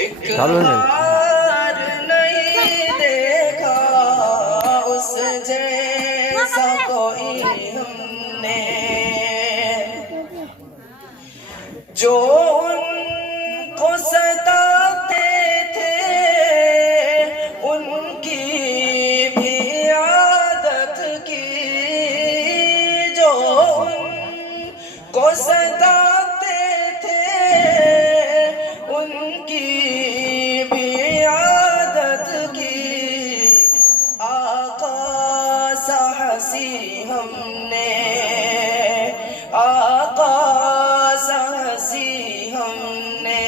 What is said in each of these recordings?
इकरार नहीं देखा उस जैसा कोई हमने, जो उनको सताते थे उनकी भी आदत की, जो उनको सताते थे उनकी भी आदत की। आका सा हंसी हमने, आका सा हंसी हमने,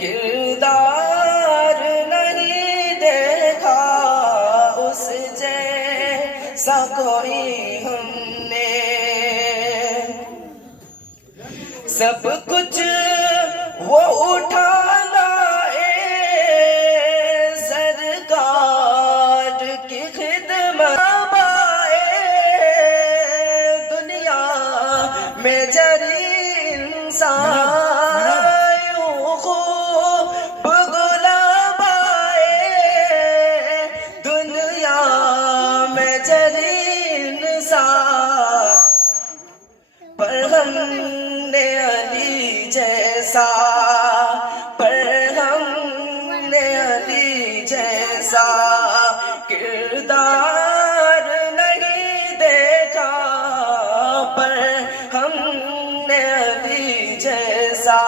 किरदार नहीं देखा उस जैसा कोई हमने। सब कुछ वो उठा लाए सरकार की खिदमत आए, दुनिया में जरी इंसान यूं खूब गुलाब आए, दुनिया में जरी इंसान पर हमने अली जैसा, पर हमने अली जैसा किरदार नहीं देखा, पर हमने अली जैसा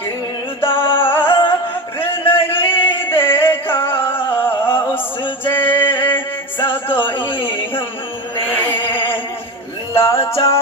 किरदार नहीं देखा उस जैसा कोई हमने। लाचार